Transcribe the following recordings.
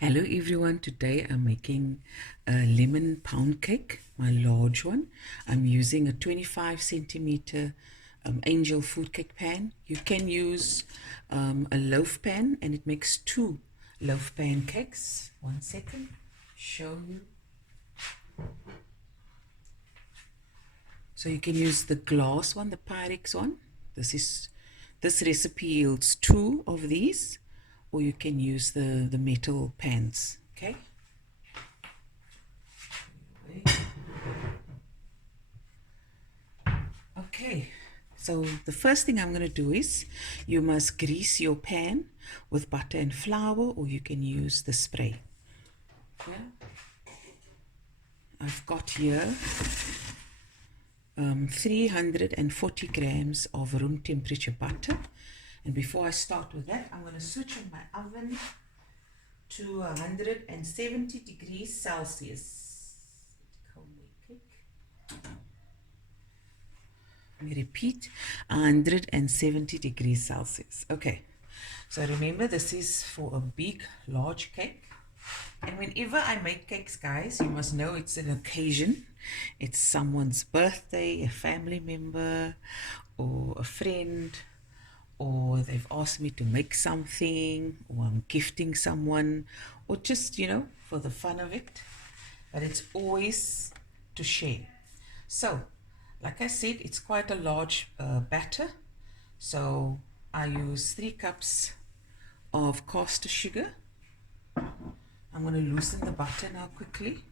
Hello everyone, today I'm making a lemon pound cake, my large one. I'm using a 25 centimeter angel food cake pan. You can use a loaf pan and it makes two loaf pan cakes. 1 second, show you. So you can use the glass one, the Pyrex one. This recipe yields two of these, or you can use the metal pans, okay? Okay, so the first thing I'm going to do is you must grease your pan with butter and flour, or you can use the spray. Yeah. I've got here 340 grams of room temperature butter. And before I start with that, I'm going to switch on my oven to 170 degrees Celsius. Let me repeat, 170 degrees Celsius. Okay, so remember this is for a big, large cake. And whenever I make cakes, guys, you must know it's an occasion. It's someone's birthday, a family member, or a friend, or they've asked me to make something, or I'm gifting someone, or just, for the fun of it. But it's always to share. So, like I said, it's quite a large batter. So I use 3 cups of caster sugar. I'm going to loosen the butter now quickly.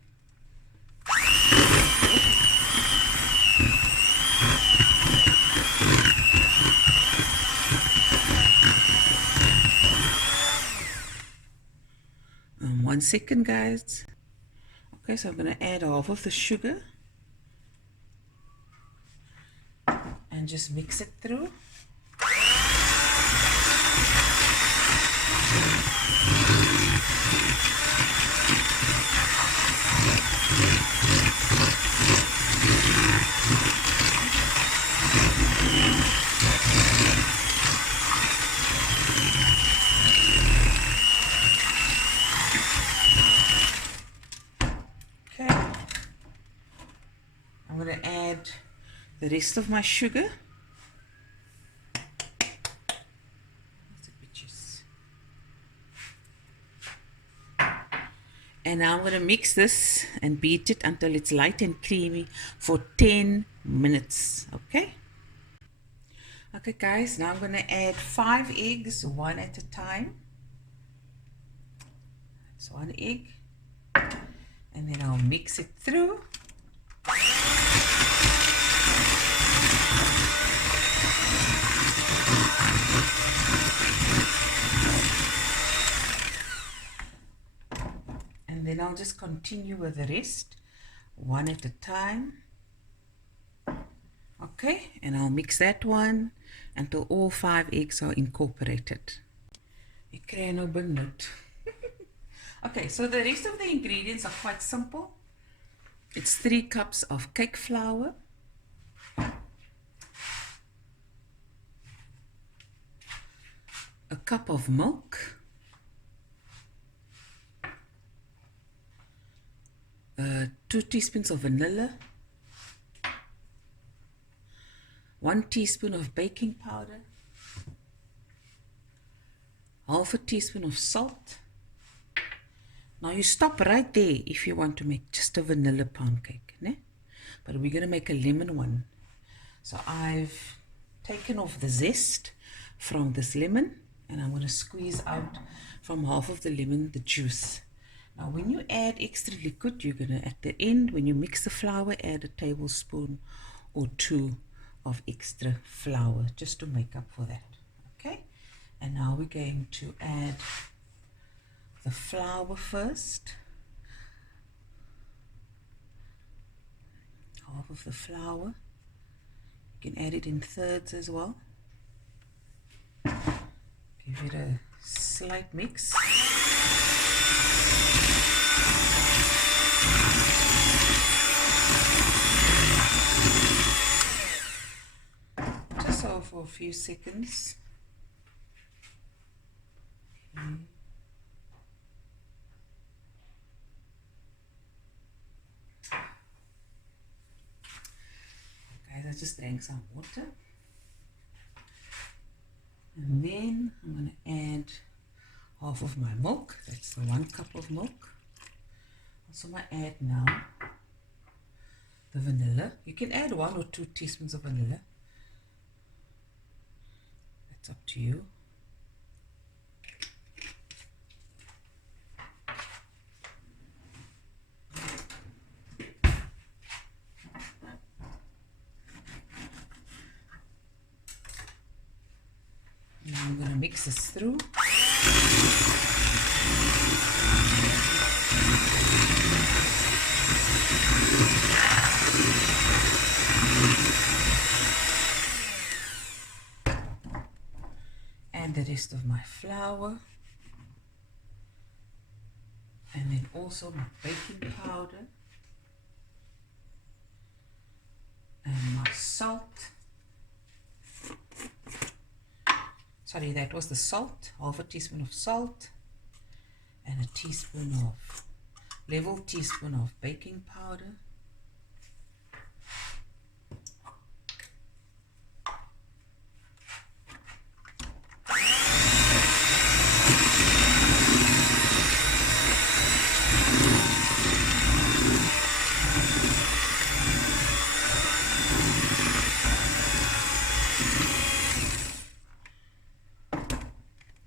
One second, guys. Okay, so I'm going to add half of the sugar and just mix it through. I'm going to add the rest of my sugar. And now I'm going to mix this and beat it until it's light and creamy for 10 minutes. Okay? Okay, guys, now I'm going to add 5 eggs, one at a time. That's 1 egg. And then I'll mix it through. And then I'll just continue with the rest, one at a time. Okay, and I'll mix that one until all 5 eggs are incorporated. Ek kry nou benoud. Okay, so the rest of the ingredients are quite simple. It's 3 cups of cake flour, a cup of milk, 2 teaspoons of vanilla, 1 teaspoon of baking powder, half a teaspoon of salt. Now you stop right there if you want to make just a vanilla pound cake, né? But we're going to make a lemon one. So I've taken off the zest from this lemon and I'm going to squeeze out from half of the lemon the juice. Now when you add extra liquid, you're going to, at the end, when you mix the flour, add a tablespoon or 2 of extra flour just to make up for that. Okay? And now we're going to add the flour first. Half of the flour. You can add it in thirds as well. Give it a slight mix. Just so for a few seconds. Okay. I just drank some water. And then I'm going to add half of my milk. That's the 1 cup of milk. Also I'm going to add now the vanilla. You can add 1 or 2 teaspoons of vanilla. That's up to you. Now I'm going to mix this through. Add the rest of my flour. And then also my baking powder. And my salt. Sorry, that was the salt. Half a teaspoon of salt. And a teaspoon of, level teaspoon of baking powder.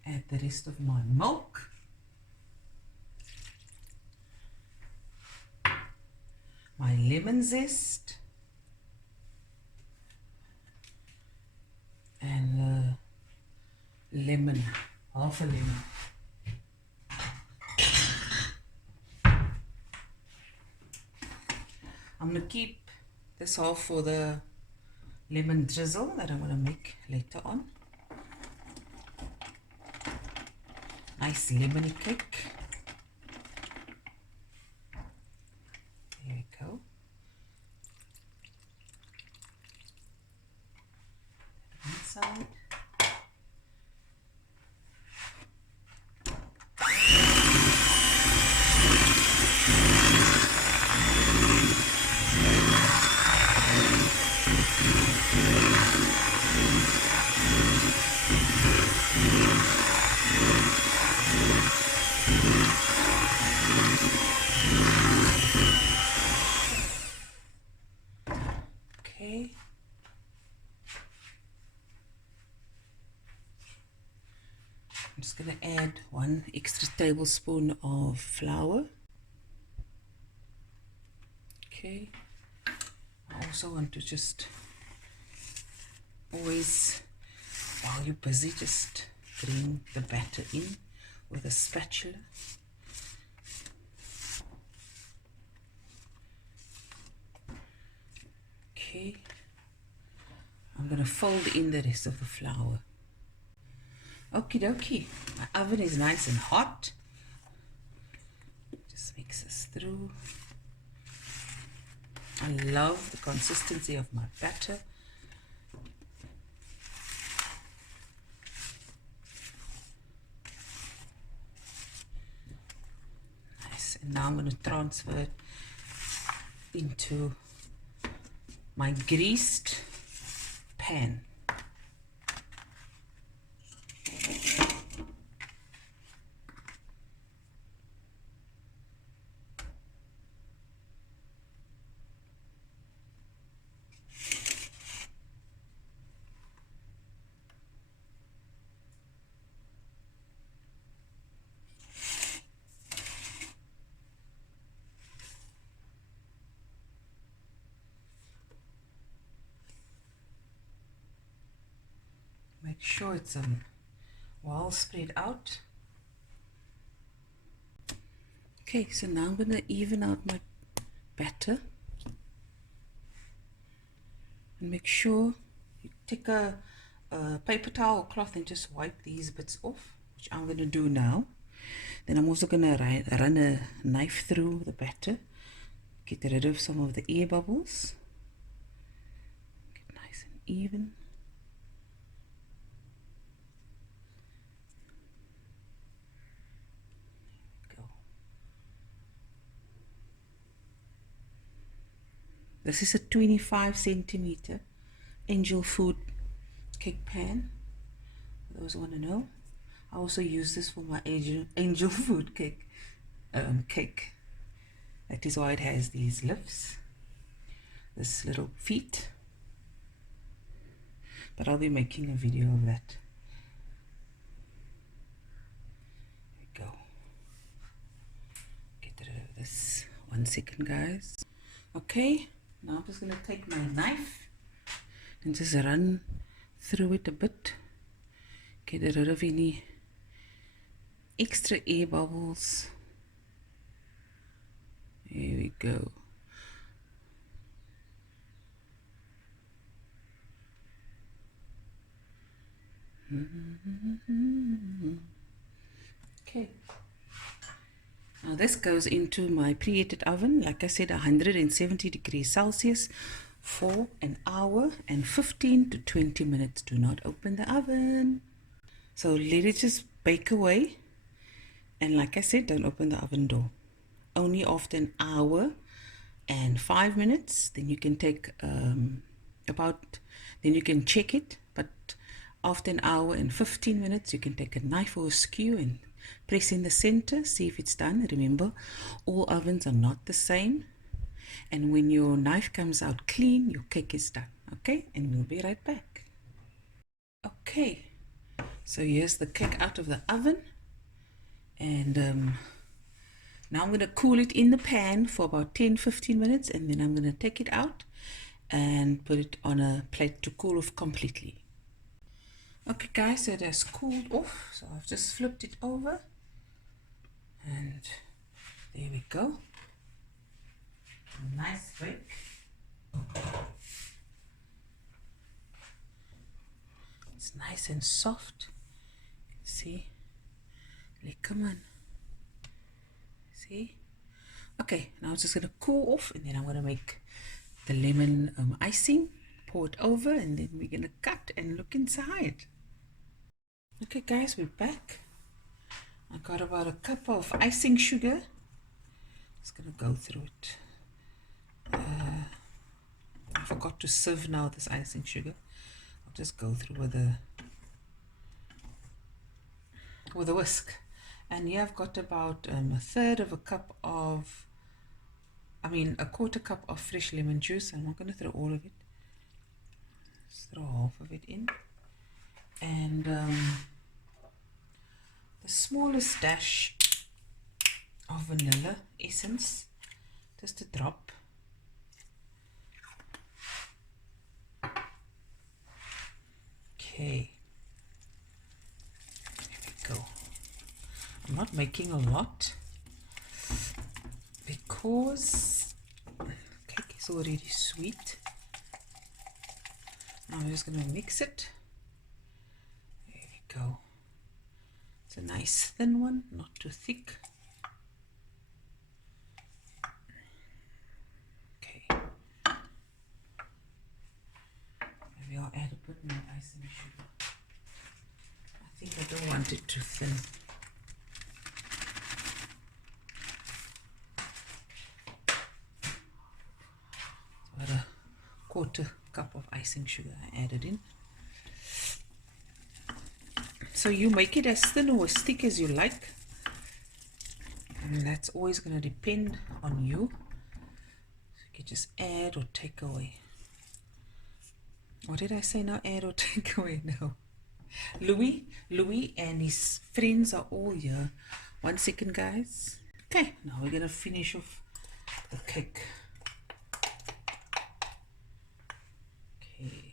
Add the rest of my milk. My lemon zest. And lemon, half a lemon. I'm going to keep this half for the lemon drizzle that I'm going to make later on. Nice lemony cake. There we go. One side. Okay. I'm just going to add 1 extra tablespoon of flour. Okay. I also want to just always, while you're busy, just bring the batter in with a spatula. Okay. I'm going to fold in the rest of the flour. Okie dokie. My oven is nice and hot. Just mix this through. I love the consistency of my batter. Nice. And now I'm going to transfer it into my greased pan. Make sure it's well spread out. Okay, so now I'm going to even out my batter and make sure you take a paper towel or cloth and just wipe these bits off, which I'm going to do now. Then I'm also going to run a knife through the batter, get rid of some of the air bubbles, get nice and even. This is a 25 centimeter Angel Food cake pan. For those who want to know, I also use this for my angel food cake. That is why it has these lifts, this little feet. But I'll be making a video of that. There we go. Get rid of this. 1 second, guys. Okay, now I'm just going to take my knife and just run through it a bit. Get rid of any extra air bubbles. There we go. Okay. Now this goes into my preheated oven, like I said, 170 degrees Celsius for an hour and 15 to 20 minutes. Do not open the oven. So let it just bake away. And like I said, don't open the oven door. Only after an hour and 5 minutes, then you can take then you can check it. But after an hour and 15 minutes, you can take a knife or a skew and press in the center, see if it's done. Remember, all ovens are not the same. And when your knife comes out clean, your cake is done. Okay, and we'll be right back. Okay, so here's the cake out of the oven. And now I'm going to cool it in the pan for about 10-15 minutes, and then I'm going to take it out and put it on a plate to cool off completely. Okay guys, so it has cooled off, so I've just flipped it over, and there we go. A nice bake. It's nice and soft. See? Come on. See? Okay, now I'm just going to cool off, and then I'm going to make the lemon icing. Pour it over, and then we're going to cut and look inside. Okay guys, we're back. I got about a cup of icing sugar. Just going to go through it. I forgot to sieve now this icing sugar. I'll just go through with a whisk. And here I've got about a quarter cup of fresh lemon juice. I'm not going to throw all of it. Just throw half of it in. And the smallest dash of vanilla essence, just a drop. Okay, there we go. I'm not making a lot because the cake is already sweet. Now I'm just going to mix it. There we go. It's a nice thin one, not too thick. Okay. Maybe I'll add a bit more icing sugar. I think I don't want it too thin. About a quarter cup of icing sugar I added in. So you make it as thin or as thick as you like, and that's always going to depend on you. So you can just add or take away. What did I say now? Add or take away? No. Louis and his friends are all here. 1 second guys. Okay, now we're going to finish off the cake. Okay.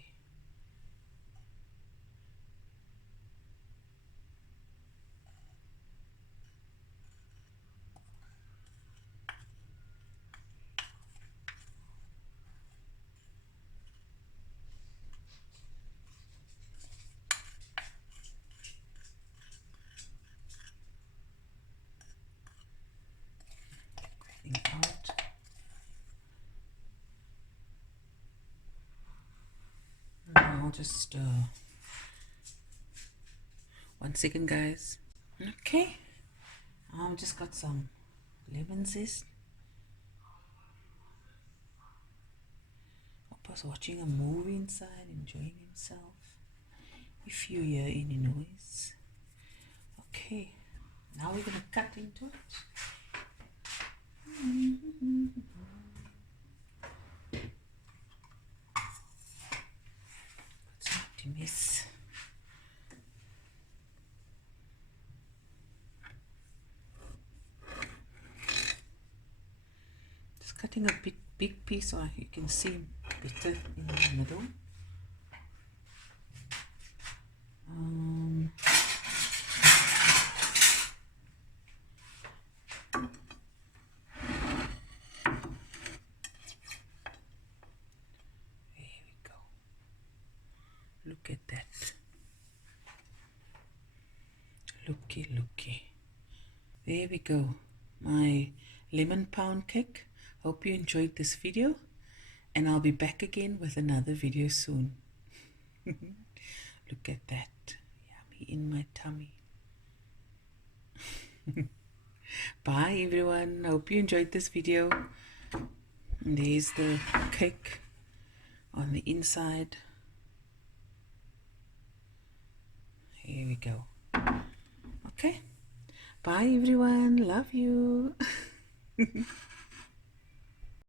Out. Now just 1 second guys. Okay, I've just got some lemon zest. I'll was watching a movie inside, enjoying himself. If you hear any noise. Okay, now we're gonna cut into it. It's not a mess. Just cutting a big piece so you can see better in the middle. Look at that. Looky. There we go. My lemon pound cake. Hope you enjoyed this video. And I'll be back again with another video soon. Look at that. Yummy in my tummy. Bye everyone. Hope you enjoyed this video. And there's the cake on the inside. Here we go. Okay. Bye everyone. Love you.